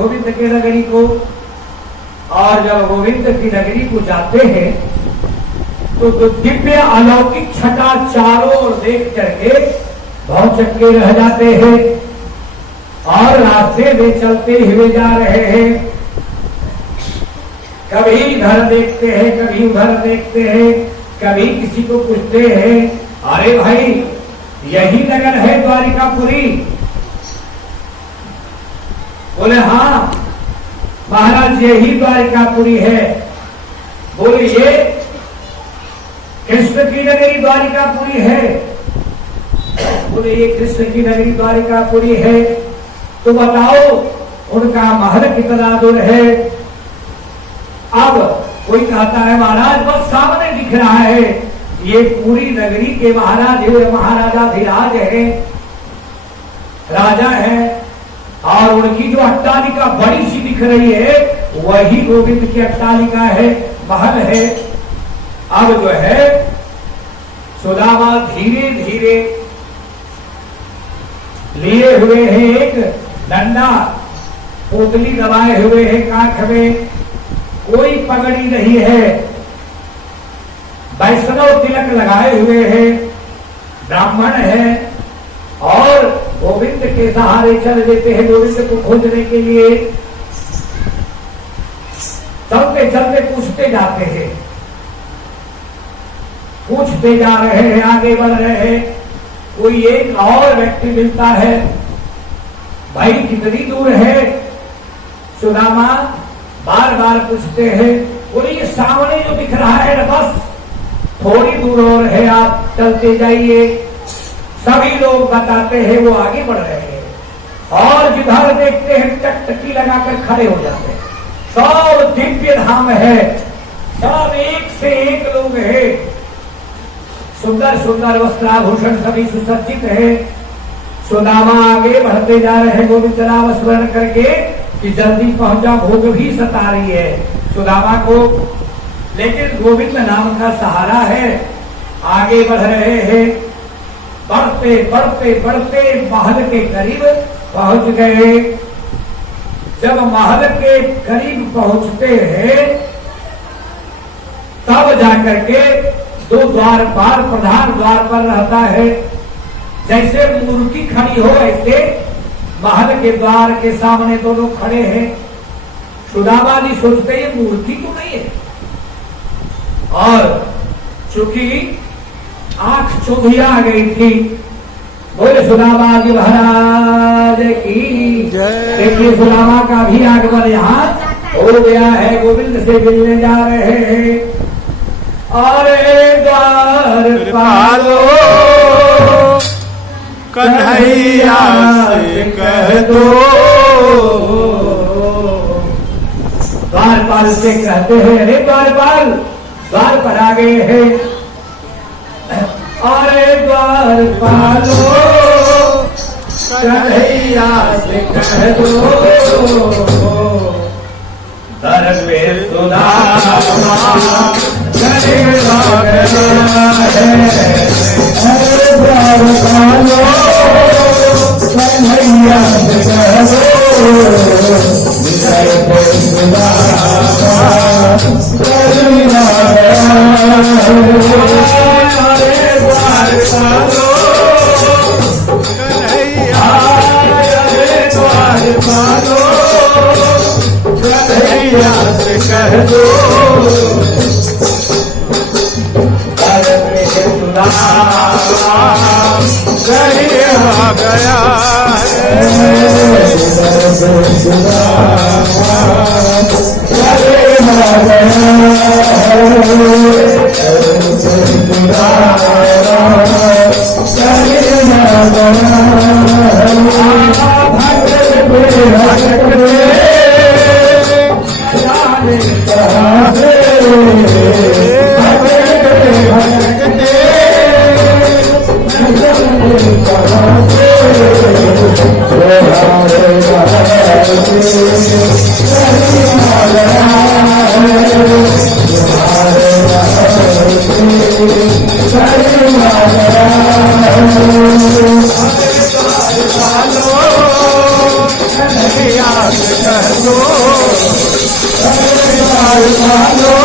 गोविंद के नगरी को। और जब गोविंद की नगरी को जाते हैं तो दिव्य अलौकिक छटा चारों ओर देख करके भौचक्के रह जाते हैं और रास्ते में चलते हुए जा रहे हैं। कभी इधर देखते हैं, कभी उधर देखते हैं, कभी किसी को पूछते हैं, अरे भाई यही नगर है द्वारिकापुरी? बोले हाँ महाराज यही द्वारिकापुरी है। बोले ये कृष्ण की नगरी द्वारिकापुरी है? बोले ये कृष्ण की नगरी द्वारिकापुरी है। तो बताओ उनका महल कितना दूर है? अब कोई कहता है महाराज बस सामने दिख रहा है, ये पूरी नगरी के महाराज महाराजा धीराज है, राजा है, और उनकी जो अट्टालिका बड़ी सी दिख रही है वही गोविंद की अट्टालिका है, महल है। अब जो है सुदामा धीरे धीरे लिए हुए हैं एक डंडा, पोतली दबाए हुए हैं कांख में, कोई पगड़ी नहीं है, वैष्णव तिलक लगाए हुए हैं, ब्राह्मण है, और गोविंद के सहारे चल देते हैं गोविंद को खोजने के लिए। चलते चलते पूछते जाते हैं, पूछते जा रहे हैं, आगे बढ़ रहे हैं। कोई एक और व्यक्ति मिलता है, भाई कितनी दूर है? सुदामा बार बार पूछते हैं। बोले ये सामने जो दिख रहा है ना बस थोड़ी दूर और है, आप चलते जाइए। सभी लोग बताते हैं, वो आगे बढ़ रहे हैं और जिधर देखते हैं टकटकी लगाकर खड़े हो जाते हैं। सब दिव्य धाम है, सब एक से एक लोग हैं, सुंदर सुंदर वस्त्राभूषण सभी सुसज्जित है। सुदामा आगे बढ़ते जा रहे हैं गोविंद नाम स्मरण करके कि जल्दी पहुंचा, भूख भी सता रही है सुदामा को, लेकिन गोविंद नाम का सहारा है। आगे बढ़ रहे हैं, बढ़ते बढ़ते बढ़ते महल के करीब पहुंच गए। जब महल के करीब पहुंचते हैं तब जाकर के दो द्वारपाल प्रधान द्वार पर रहता है। जैसे मूर्ति खड़ी हो ऐसे महल के द्वार के सामने दोनों खड़े हैं। सुदामा जी सोचते ये मूर्ति तो नहीं है, और चूंकि आंख चौधिया आ गई थी। बोले सुदामा जी महाराज की देखिए सुदामा का भी आगमन यहाँ हो गया है, गोविंद से मिलने जा रहे हैं। और द्वारपालो कन्हैया से कह दो, द्वारपाल से कहते हैं, अरे द्वारपाल द्वार पर आ गए हैं। अरे द्वारपालो कन्हैया से कह दो, दर पे सुदामा कन्हैया है। अरे द्वारपालो कन्हैया से कह दो, दर पे सुदामा कन्हैया से कह दो, कन्हैया गया कन्हैया से कह दो कन्हैया से कह दो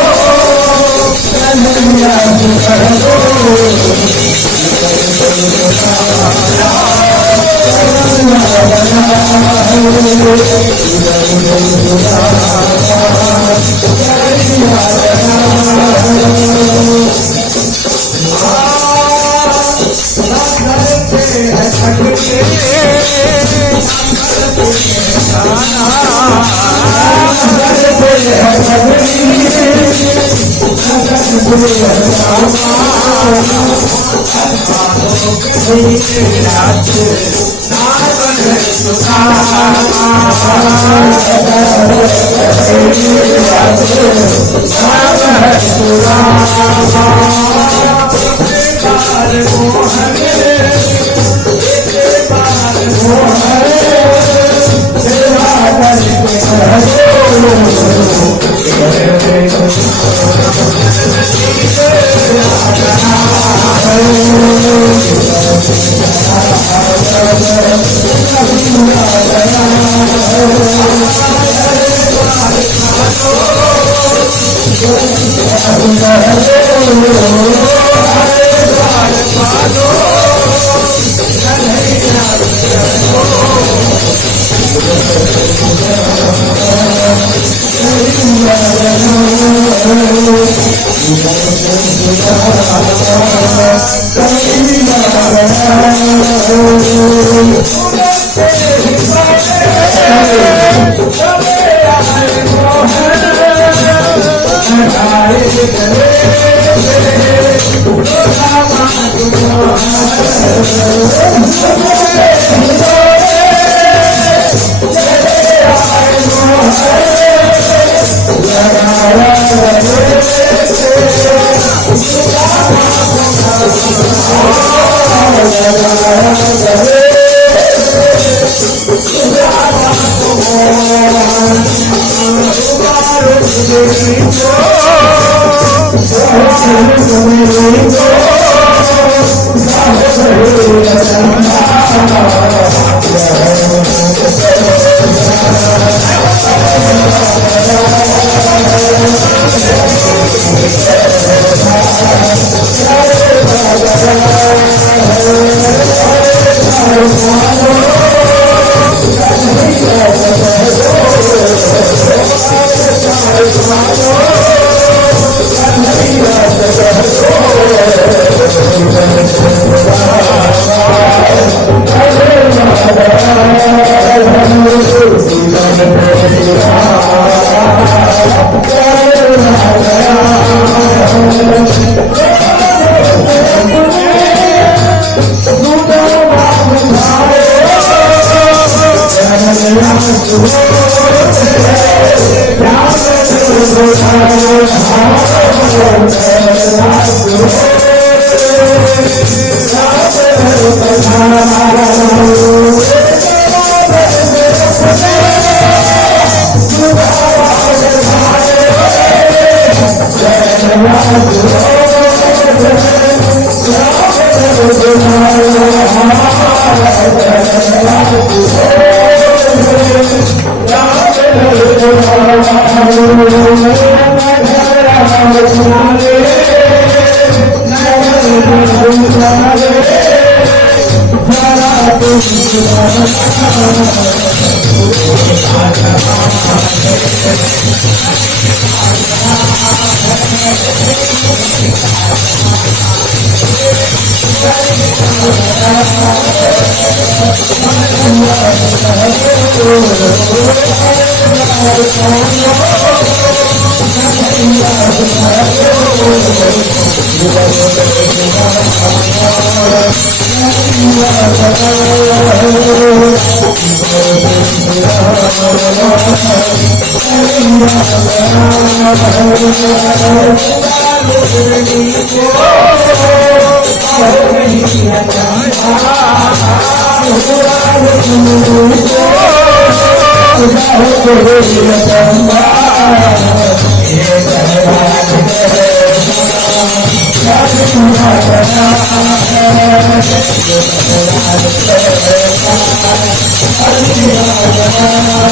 कन्हैया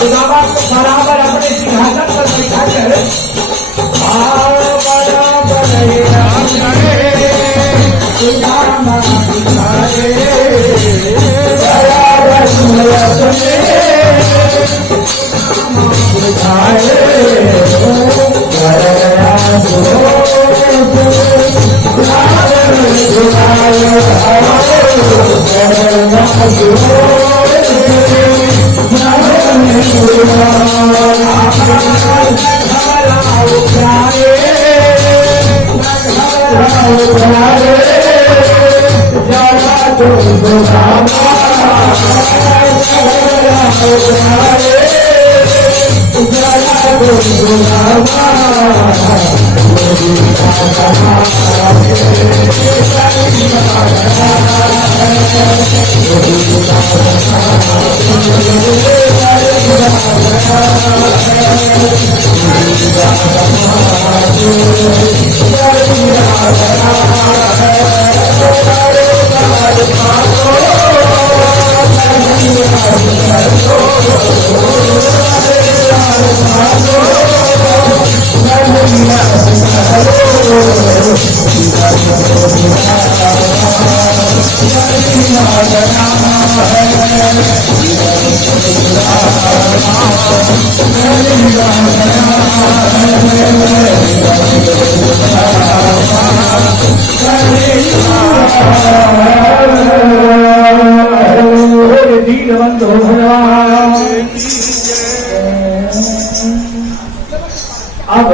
सुदामा को बराबर अपने सिंहासन पर बैठा कर दीनबंधु भगवान। अब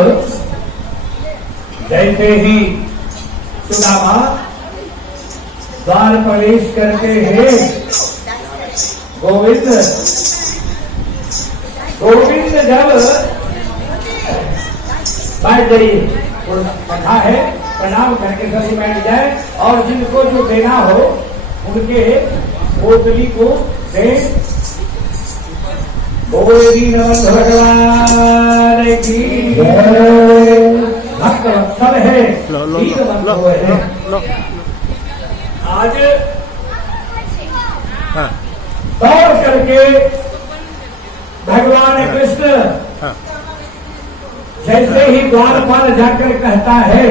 जैसे ही सुदामा द्वार प्रवेश करते हैं, गोविंद जब बैठ जाइए, कथा है, प्रणाम करके सभी बैठ जाए और जिनको जो देना हो उनके पोतली को दे। बोले दीनबंधु भगवान की भक्त वत्सल है, दीनबंधु है। आज दौड़ करके भगवान कृष्ण जैसे ही द्वारपाल जाकर कहता है,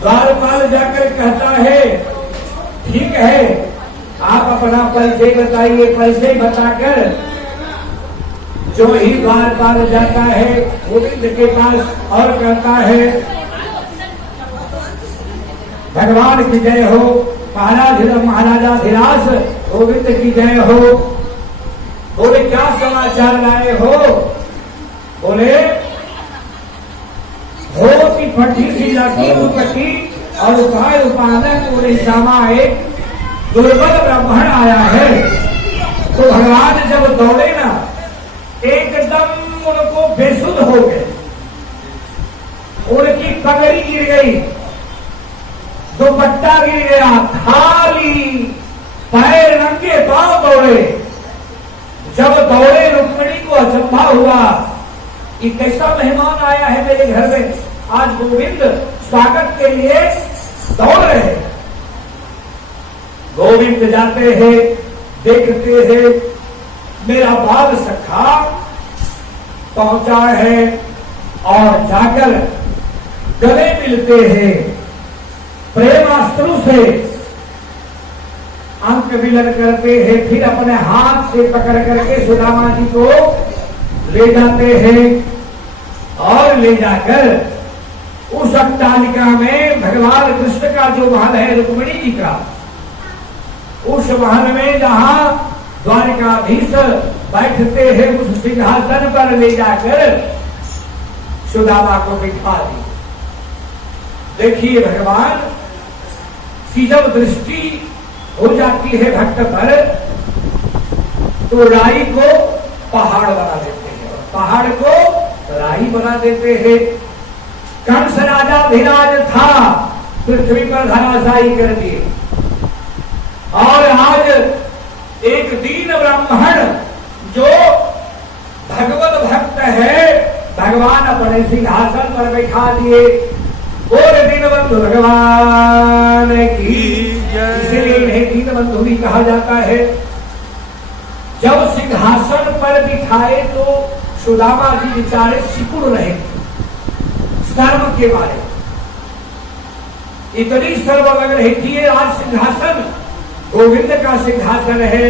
द्वारपाल जाकर कहता है, ठीक है आप अपना परिचय बताइए। परिचय बताकर जो ही द्वारपाल जाता है गोविंद के पास और कहता है, भगवान की जय हो, महाराजाधिराज गोविंद की जय हो। बोले क्या समाचार लाए हो? बोले धोती फटी सी लकी उपटी और उपाय उपादक बोले श्यामा एक दुर्बल ब्राह्मण आया है। तो भगवान जब दौड़े ना एकदम उनको बेसुध हो गए, उनकी पगड़ी गिर गई, दुपट्टा गिर गया, खाली पैर नंगे पांव दौड़े। जब दौड़े रुक्मिणी को अचंभा हुआ कि कैसा मेहमान आया है मेरे घर में, आज गोविंद स्वागत के लिए दौड़ रहे। गोविंद जाते हैं, देखते हैं मेरा बाल सखा पहुंचा है और जाकर गले मिलते हैं, प्रेमास्त्रु से अंक विलय करते हैं, फिर अपने हाथ से पकड़ करके सुदामा जी को ले जाते हैं और ले जाकर उस अट्टालिका में भगवान कृष्ण का जो महल है रुक्मिणी जी का, उस महल में जहां द्वारिकाधीश बैठते हैं उस सिंहासन पर ले जाकर सुदामा को बिठा दी। देखिए भगवान की जब दृष्टि हो जाती है भक्त पर तो राई को पहाड़ बना देते हैं और पहाड़ को राई बना देते हैं। कंस राजा धीराज था, पृथ्वी पर धराशायी कर दिए। और आज एक दीन ब्राह्मण जो भगवत भक्त है, भगवान अपने सिंहासन पर बैठा दिए। और दीनबंधु भगवान की, इसलिए इन्हें दीनबंधु भी कहा जाता है। जब सिंहासन पर बिठाए तो सुदामा जी बेचारे सिकुड़ रहे, शर्म के मारे इतनी शर्म लग रही थी। ये आज सिंहासन गोविंद का सिंहासन है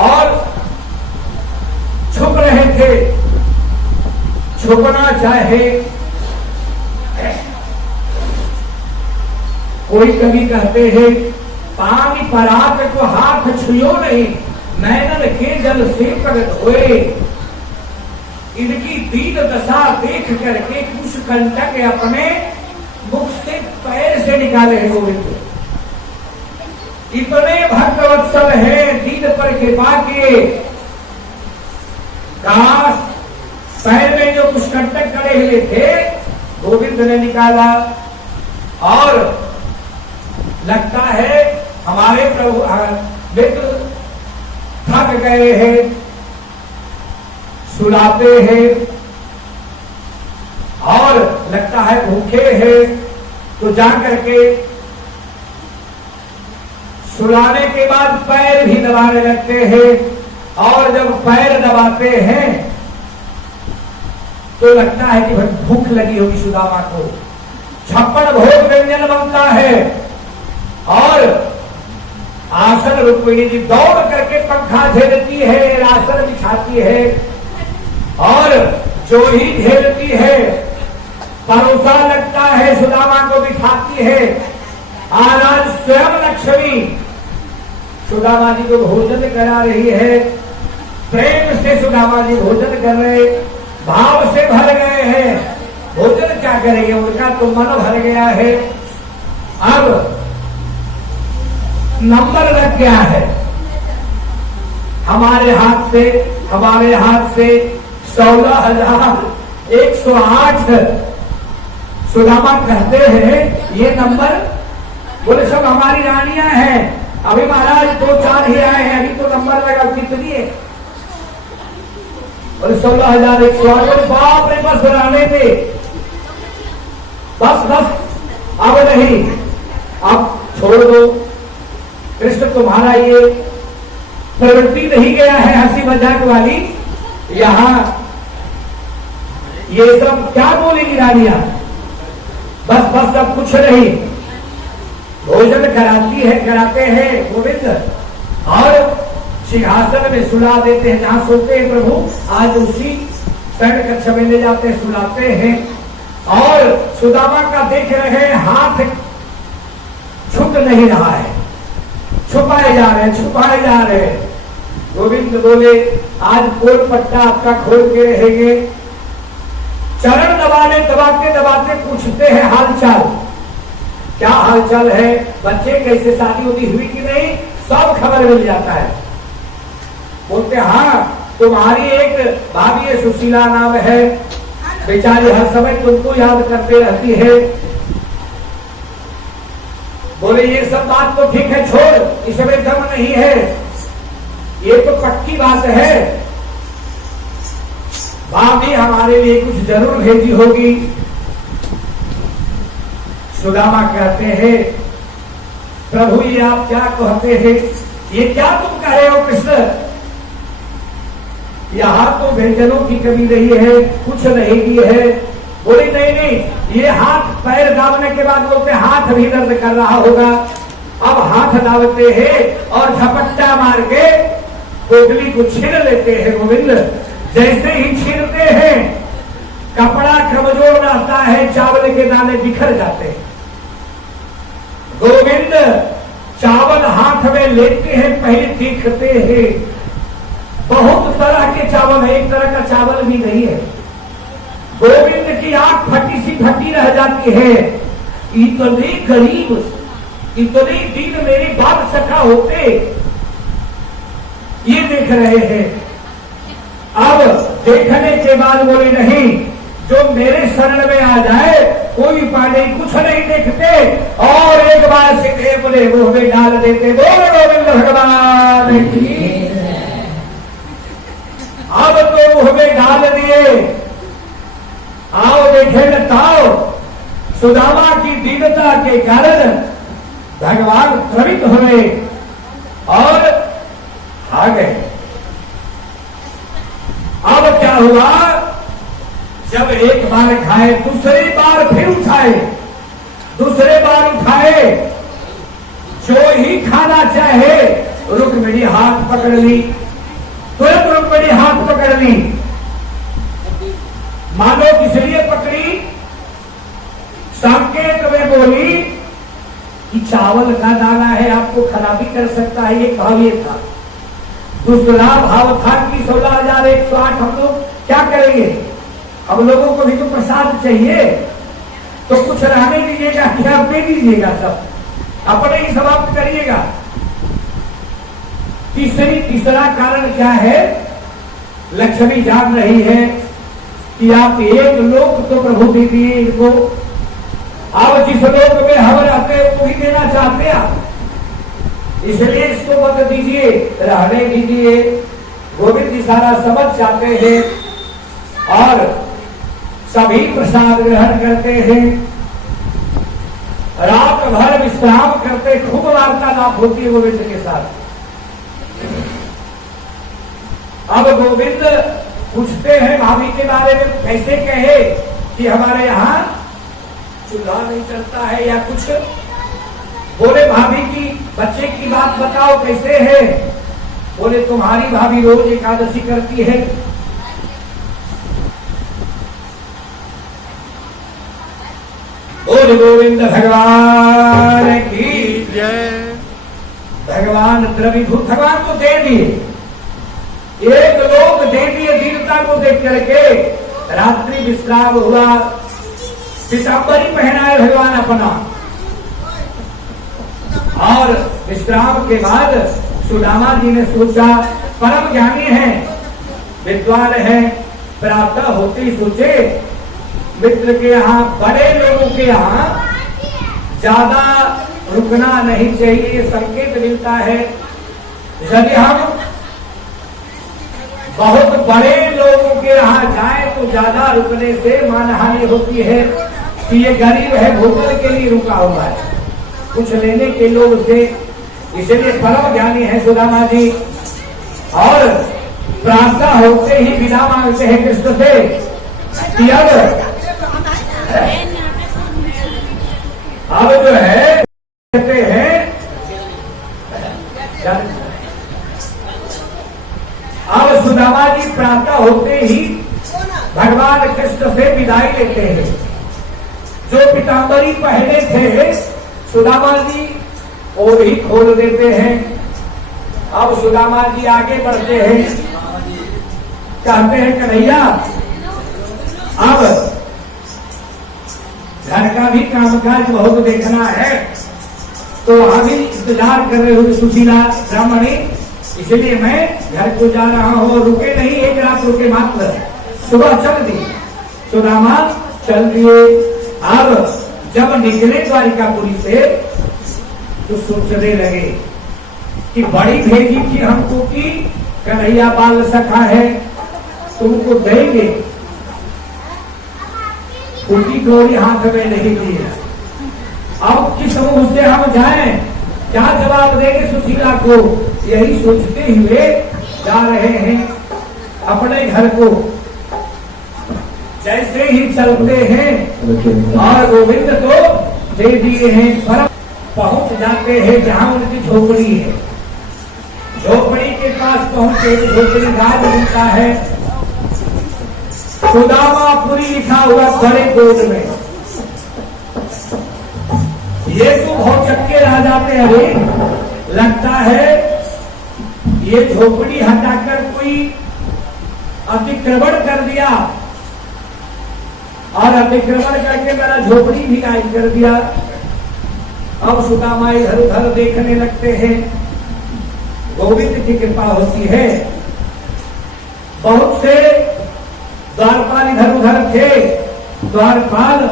और छुप रहे थे। छुपना चाहे, कोई कवि कहते हैं पानी परात को हाथ छुयो नहीं, नैनन के जल से प्रगट हुए। इनकी दीन दशा देख करके कुछ कंटक अपने मुख से पैर से निकाले हैं गोविंद। इतने भक्तवत्सल है, दीन पर कृपा के। काश पैर में जो कुछ कंटक करे हुए थे गोविंद ने निकाला। और लगता है हमारे प्रभु मित्र थक गए हैं, सुलाते हैं और लगता है भूखे हैं, तो जाकर के सुलाने के बाद पैर भी दबाने लगते हैं। और जब पैर दबाते हैं तो लगता है कि भूख लगी होगी सुदामा को। 56 भोग व्यंजन बनता है और आसन रुक्मिणी जी दौड़ करके पंखा झेलती है, आसन बिछाती है और जो ही झेलती है परोसा लगता है, सुदामा को बिठाती है। आज स्वयं लक्ष्मी सुदामा जी को भोजन करा रही है। प्रेम से सुदामा जी भोजन कर रहे, भाव से भर गए हैं। भोजन क्या करेंगे, उनका तो मन भर गया है। अब नंबर लग गया है हमारे हाथ से 16,108। सुदामा कहते हैं ये नंबर, बोले सब हमारी रानियां हैं। अभी महाराज 2-4 ही आए हैं, अभी तो नंबर लगा कितनी है? बोले 16,108। बाप रे, बस राने थे, बस अब नहीं, अब छोड़ दो। कृष्ण तुम्हारा ये प्रवृत्ति नहीं गया है हंसी मजाक वाली। यहाँ ये सब क्या बोलेगी रानियां? बस सब कुछ नहीं। भोजन कराते हैं गोविंद और सिंहासन में सुला देते हैं। जहां सोते हैं प्रभु, आज उसी शयन कक्ष में ले जाते हैं, सुलाते हैं। और सुदामा का देख रहे हैं हाथ छूट नहीं रहा है, छुपाए जा रहे हैं। गोविंद बोले आज कोट पट्टा आपका खोल के रहेंगे। चरण दबाते पूछते हैं हालचाल, क्या हालचाल है, बच्चे कैसे, शादी होती हुई कि नहीं, सब खबर मिल जाता है। बोलते हाँ तुम्हारी एक भाभी है सुशीला नाम है, बेचारी हर समय तुमको याद करते रहती है। बोले ये सब बात तो ठीक है, छोड़, इसमें दम नहीं है, ये तो पक्की बात है। भाभी हमारे लिए कुछ जरूर भेजी होगी। सुदामा कहते हैं प्रभु ये आप क्या कहते हैं, ये क्या तुम कह रहे हो कृष्ण? यहाँ तो व्यंजनों की कमी नहीं है, कुछ नहीं की है। बोले नहीं, ये हाथ पैर दाबने के बाद बोलते हाथ भी दर्द कर रहा होगा। अब हाथ दाबते हैं और झपट्टा मार के कोगली को छीन लेते हैं गोविंद। जैसे ही छीनते हैं कपड़ा कमजोर रहता है, चावल के दाने बिखर जाते हैं। गोविंद चावल हाथ में लेते हैं, पहले देखते हैं बहुत तरह के चावल है, एक तरह का चावल भी नहीं है। गोविंद की आंख फटी रह जाती है। इतने गरीब, इतने दिन मेरी बात सखा होते, ये देख रहे हैं। अब देखने के बाद बोले नहीं, जो मेरे शरण में आ जाए कोई उपाय नहीं, कुछ नहीं देखते और एक बार सीधे अपने मुंह में डाल देते। बोल गोविंद भगवान की। अब तो मुंह में डाल दिए। आओ देखे बताओ, सुदामा की दीनता के कारण भगवान त्रवित हुए और आ गए। अब क्या हुआ, जब एक बार खाए दूसरी बार फिर उठाए, दूसरे बार उठाए, जो ही खाना चाहे रुक्मिणी हाथ पकड़ ली, तुरंत रुक्मिणी हाथ पकड़ ली। मानो किस लिए पकड़ी, संकेत में बोली कि चावल का दाना है, आपको खराबी कर सकता है, ये भाव ये था। दूसरा भाव था कि 16,108 हम लोग क्या करेंगे, हम लोगों को भी तो प्रसाद चाहिए, तो कुछ रहने दीजिएगा कि आप दे दीजिएगा, सब अपने ही समाप्त करिएगा। तीसरा कारण क्या है, लक्ष्मी जान रही है कि आप एक लोक तो प्रभु दे दिए इनको, अब जिस लोक में हम रहते हैं वो भी देना चाहते हैं आप, इसलिए इसको मत दीजिए, रहने दीजिए। गोविंद जी सारा समझ जाते हैं और सभी प्रसाद ग्रहण करते हैं। रात भर विश्राम करते, खूब वार्तालाप होती है गोविंद के साथ। अब गोविंद पूछते हैं भाभी के बारे में, कैसे कहे कि हमारे यहाँ चूल्हा नहीं चलता है या कुछ। बोले भाभी की बच्चे की बात बताओ कैसे है। बोले तुम्हारी भाभी रोज एकादशी करती है। बोल गोविंद भगवान की जय। भगवान द्रविभूत, भगवान को दे दिए, एक लोक दे दिए दीनता को देख करके। रात्रि विश्राम हुआ, पीतांबरी पहनाए भगवान अपना, और विश्राम के बाद सुदामा जी ने सोचा, परम ज्ञानी है, विद्वान है, प्रातः होते ही सोचे मित्र के यहाँ, बड़े लोगों के यहाँ ज्यादा रुकना नहीं चाहिए। संकेत मिलता है यदि हम बहुत बड़े लोगों के यहाँ जाए तो ज्यादा रुकने से मानहानि होती है कि ये गरीब है, भोजन के लिए रुका हुआ है, कुछ लेने के लोग से। इसलिए परम ज्ञानी है सुदामा जी, और प्रार्थना होते ही विदा मांगते हैं कृष्ण से कि अब जो है कहते हैं, अब सुदामा जी प्रार्थना होते ही भगवान कृष्ण से विदाई लेते हैं। जो पीतांबरी पहने थे सुदामा जी वो ही खोल देते हैं। अब सुदामा जी आगे बढ़ते हैं, कहते हैं कन्हैया अब घर का भी कामकाज बहुत देखना है, तो वहां भी इंतजार कर रहे हुए सुशीला ब्राह्मणी, इसलिए मैं घर को जा रहा हूँ। रुके नहीं, एक रात रुके मात्र, सुबह चल दी। सुदामा चल दिए। अब जब निकले द्वारिकापुरी से तो सोचने लगे कि बड़ी भेजी थी हमको कि कन्हैया बाल सखा है, तुमको देंगे, फूटी कौड़ी हाथ में नहीं दी है। अब किस मुंह से हम जाएं, क्या जवाब देंगे सुशीला को, यही सोचते हुए जा रहे हैं अपने घर को। जैसे ही चलते हैं और गोविंद को दे दिए हैं, पर पहुंच जाते हैं जहां उनकी झोपड़ी है। झोपड़ी के पास पहुंचे, झोपड़ी राज मिलता है, सुदामापुरी लिखा हुआ बड़े बोर्ड में। ये तो बहुत चक्के रह जाते हैं, अरे लगता है ये झोपड़ी हटाकर कोई अतिक्रमण कर दिया और अतिक्रमण करके मेरा झोपड़ी भी गायब कर दिया। अब सुदामा इधर उधर देखने लगते हैं, गोविंद की कृपा होती है। बहुत से द्वारपाल इधर उधर थे। द्वारपाल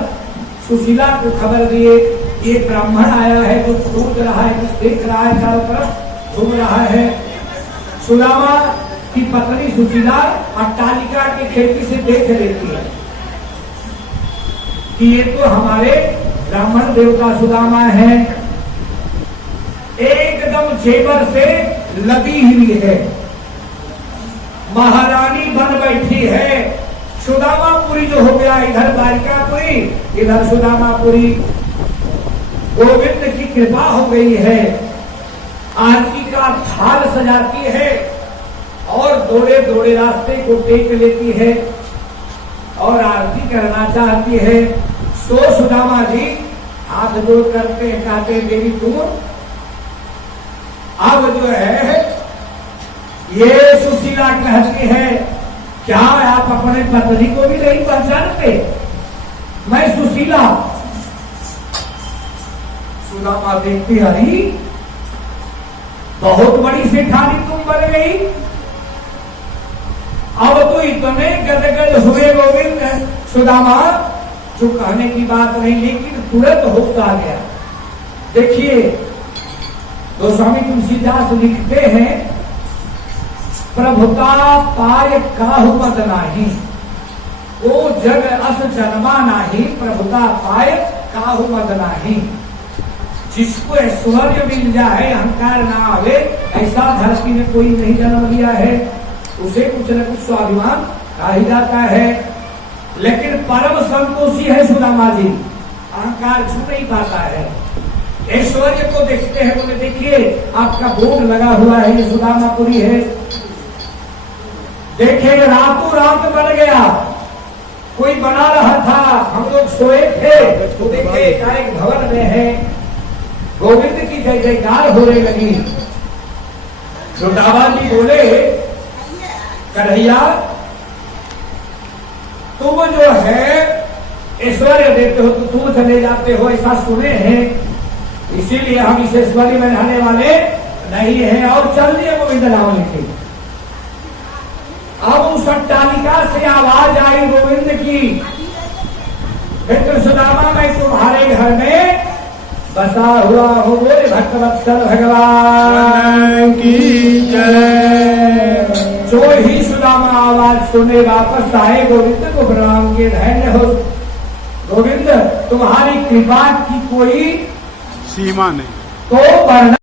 सुशीला को खबर दिए, ये ब्राह्मण आया है जो घूम रहा है, कुछ देख रहा है, चारों तरफ घूम रहा है। सुदामा की पत्नी सुशीला अट्टालिका की खिड़की से देख लेती है कि ये तो हमारे ब्राह्मण देवता सुदामा है, एकदम जेवर से लदी हुई है, महारानी बन बैठी है। सुदामापुरी जो हो गया, इधर द्वारिकापुरी, इधर सुदामापुरी। गोविंद की कृपा हो गई है, आरती का थाल सजाती है और दौड़े दौड़े रास्ते को टेक लेती है और आरती करना चाहती है। सो सुदामा जी हाथ जोड़ करते कहते हैं, देवी तुम अब जो है, ये सुशीला कहती है, क्या आप अपने पत्नी को भी नहीं पहचानते? मैं सुशीला। सुदामा देखती, हरी बहुत बड़ी सेठानी तुम बन गई। अब तो इतने गदगद हुए गोविंद सुदामा, जो कहने की बात नहीं, लेकिन तुरंत होश आ गया। देखिए गोस्वामी तुलसीदास लिखते हैं, प्रभुता पाय काहु मत नाही, वो जग अस जन्मा नाही, प्रभुता पाय काहु मत नाही। जिसको ऐश्वर्य मिल जाए, अहंकार ना आवे, ऐसा धरती में कोई नहीं जन्म लिया है। उसे कुछ न कुछ स्वाभिमान आ ही जाता है, लेकिन परम संतोषी है सुदामा जी, अहंकार छू नहीं पाता है। ऐश्वर्य को देखते हैं, बोले देखिए आपका बोर्ड लगा हुआ है, ये सुदामापुरी है। देखे रातों रात बन गया, कोई बना रहा था, हम लोग सोए थे तो देखे एक भवन में है, गोविंद की जय जयकार होने लगी। सुदामा जी बोले, कन्हैया तुम जो है ऐश्वर्य देते हो तो तुम चले जाते हो, ऐसा सुने हैं, इसीलिए हम इस ऐश्वर्य में रहने वाले नहीं है। और चल दिए गोविंद नाम लिखे। अब उस अट्टालिका से आवाज आई गोविंद की, मित्र सुदामा मैं तुम्हारे घर में बसा हुआ हूँ, बोले भक्तवत्सल भगवान की जय। जो ही सुदामा आवाज सुने वापस आए, गोविंद को प्रणाम किए, धन्य हो गोविंद, तुम्हारी कृपा की कोई सीमा नहीं। तो वर्णन